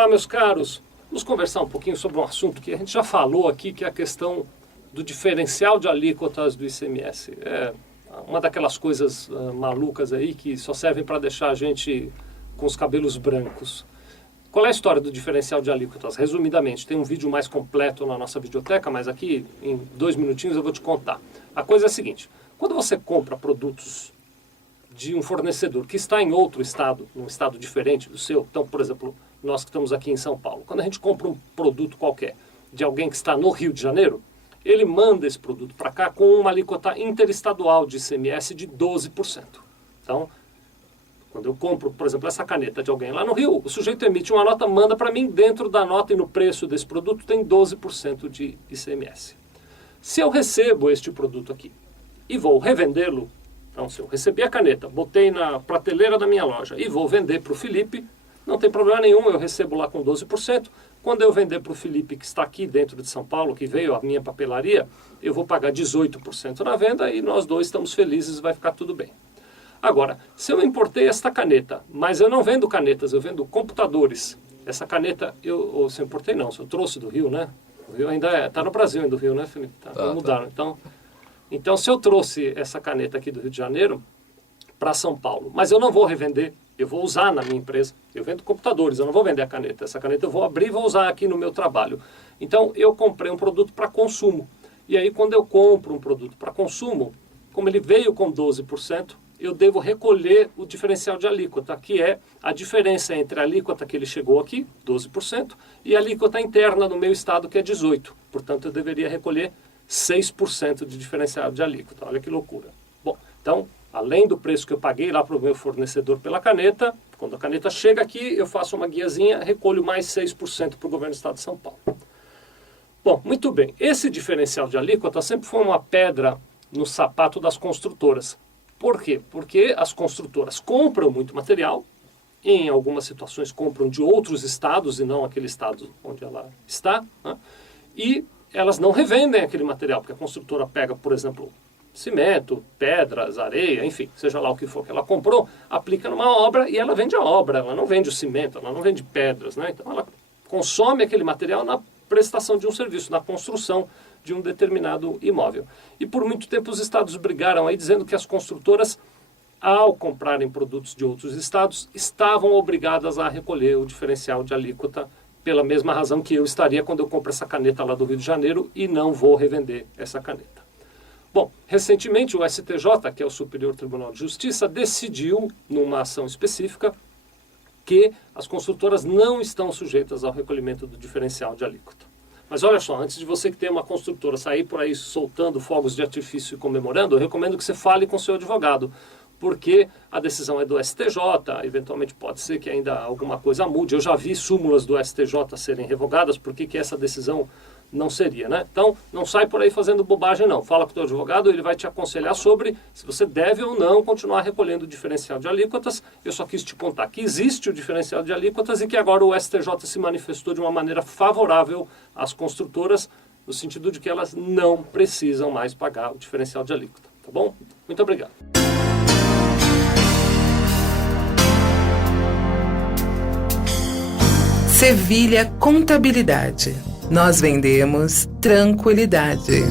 Olá, meus caros. Vamos conversar um pouquinho sobre um assunto que a gente já falou aqui, que é a questão do diferencial de alíquotas do ICMS. É uma daquelas coisas malucas aí que só servem para deixar a gente com os cabelos brancos. Qual é a história do diferencial de alíquotas? Resumidamente, tem um vídeo mais completo na nossa videoteca, mas aqui em 2 minutinhos eu vou te contar. A coisa é a seguinte: quando você compra produtos de um fornecedor que está em outro estado, num estado diferente do seu, então, por exemplo, nós que estamos aqui em São Paulo, quando a gente compra um produto qualquer de alguém que está no Rio de Janeiro, ele manda esse produto para cá com uma alíquota interestadual de ICMS de 12%. Então, quando eu compro, por exemplo, essa caneta de alguém lá no Rio, o sujeito emite uma nota, manda para mim, dentro da nota e no preço desse produto tem 12% de ICMS. Se eu recebo este produto aqui e vou revendê-lo, então se eu recebi a caneta, botei na prateleira da minha loja e vou vender para o Felipe, não tem problema nenhum, eu recebo lá com 12%. Quando eu vender para o Felipe, que está aqui dentro de São Paulo, que veio a minha papelaria, eu vou pagar 18% na venda e nós dois estamos felizes e vai ficar tudo bem. Agora, se eu importei esta caneta, mas eu não vendo canetas, eu vendo computadores. Essa caneta, se eu importei não, se eu trouxe do Rio, né? O Rio ainda está no Brasil ainda, do Rio, né, Felipe? Não mudaram. Então, se eu trouxe essa caneta aqui do Rio de Janeiro para São Paulo, mas eu não vou revender, eu vou usar na minha empresa, eu vendo computadores, eu não vou vender a caneta. Essa caneta eu vou abrir e vou usar aqui no meu trabalho. Então, eu comprei um produto para consumo. E aí, quando eu compro um produto para consumo, como ele veio com 12%, eu devo recolher o diferencial de alíquota, que é a diferença entre a alíquota que ele chegou aqui, 12%, e a alíquota interna no meu estado, que é 18%. Portanto, eu deveria recolher 6% de diferencial de alíquota. Olha que loucura. Bom, então, além do preço que eu paguei lá para o meu fornecedor pela caneta, quando a caneta chega aqui, eu faço uma guiazinha, recolho mais 6% para o governo do estado de São Paulo. Bom, muito bem. Esse diferencial de alíquota sempre foi uma pedra no sapato das construtoras. Por quê? Porque as construtoras compram muito material, em algumas situações compram de outros estados e não aquele estado onde ela está, né? E elas não revendem aquele material, porque a construtora pega, por exemplo, cimento, pedras, areia, enfim, seja lá o que for que ela comprou, aplica numa obra e ela vende a obra, ela não vende o cimento, ela não vende pedras, né? Então ela consome aquele material na prestação de um serviço, na construção de um determinado imóvel. E por muito tempo os estados brigaram aí dizendo que as construtoras, ao comprarem produtos de outros estados, estavam obrigadas a recolher o diferencial de alíquota pela mesma razão que eu estaria quando eu compro essa caneta lá do Rio de Janeiro e não vou revender essa caneta. Bom, recentemente o STJ, que é o Superior Tribunal de Justiça, decidiu, numa ação específica, que as construtoras não estão sujeitas ao recolhimento do diferencial de alíquota. Mas olha só, antes de você que tem uma construtora sair por aí soltando fogos de artifício e comemorando, eu recomendo que você fale com o seu advogado, porque a decisão é do STJ, eventualmente pode ser que ainda alguma coisa mude. Eu já vi súmulas do STJ serem revogadas, por que essa decisão não seria, né? Então, não sai por aí fazendo bobagem, não. Fala com o teu advogado, ele vai te aconselhar sobre se você deve ou não continuar recolhendo o diferencial de alíquotas. Eu só quis te contar que existe o diferencial de alíquotas e que agora o STJ se manifestou de uma maneira favorável às construtoras, no sentido de que elas não precisam mais pagar o diferencial de alíquota. Tá bom? Muito obrigado. Sevilha Contabilidade. Nós vendemos tranquilidade.